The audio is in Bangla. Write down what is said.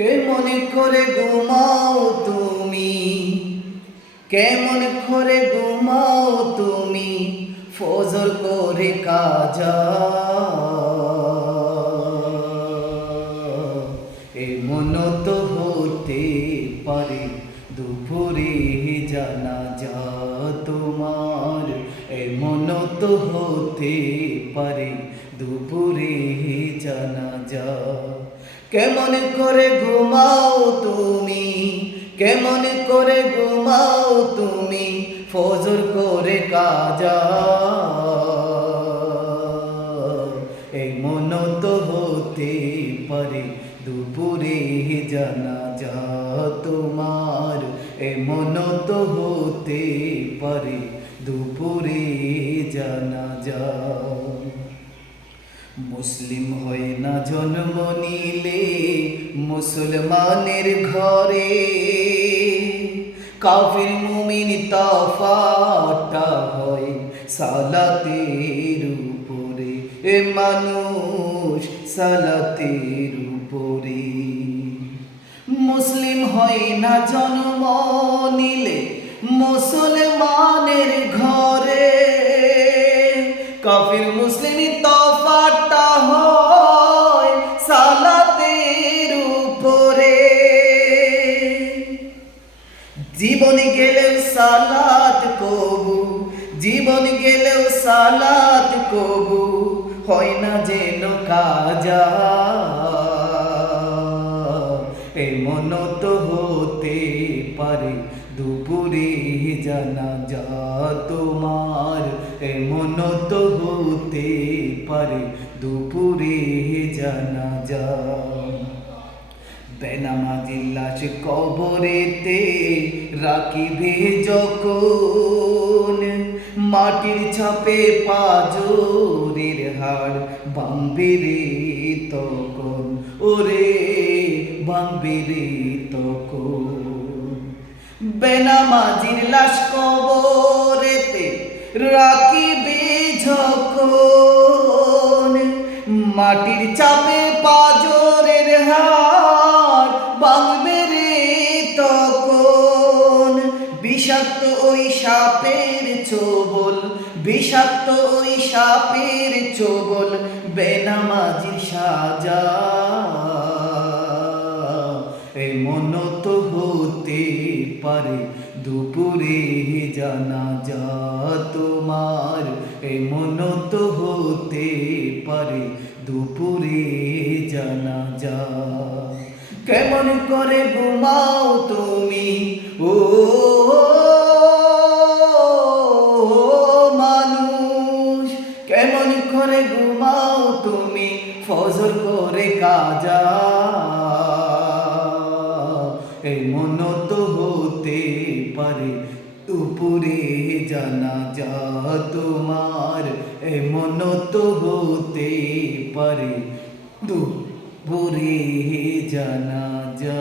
কেমন করে ঘুমাও তুমি, কেমন করে ঘুমাও তুমি, ফজর করে কাজা। এমন তো হতে পারে দুপুরে জানাজা তোমার, এমন তো হতে পারে দুপুরে জানাজা। কেমন করে ঘুমাও তুমি, কেমন করে ঘুমাও তুমি, ফজর করে কাজা। এমন তো হতে পারে দুপুরে জানাজা তোমার, এমন তো হতে পারে দুপুরে জানাজা। মুসলিম হয় না জন্ম নিলে মুসলমানের ঘরে, কাফির মুমিন তফাৎটা হয় সালাতের উপরে। এ মানুষ সালাতের উপরে। মুসলিম হয় না জন্ম নিলে মুসলমানের ঘরে, কাফির মুসলিম তফাৎটা হয় সালাতের উপরে। জীবন গেলেও সালাত কবু, জীবন গেলেও সালাত কবু, হয় না যেন কাজা। এমন তো হতে পারে দুপুরে জানাজা তোমার, এমন তো হতে পারে দুপুরে জানাজা। বেনামাজির লাশ কবরেতে রাখিবে যখন, মাটির ছাপে পাজরের হাড় ভাঙবে রে তখন, ওরে ভাঙবে রে তখন। বেনামাজির লাশ কবরেতে রাখিবে যখন, মাটির চাপে পাজরের হাড় ভাঙবে রে তখন। বিষাক্ত ওই সাপের ছোবল, বিষাক্ত ওই সাপের ছোবল, বেনামাজির সাজা। এমন তো হতে পারে দুপুরে জানাজা তোমার, এমন তো হতে পারে দুপুরে জানাজা। কেমন করে ঘুমাও তুমি ও মানুষ, কেমন করে ঘুমাও তুমি, ফজর করে কাজা। এমন তো হতে পারে দুপুরে জানাজা তোমার, এমন তো হতে পারে দুপুরে জানাজা।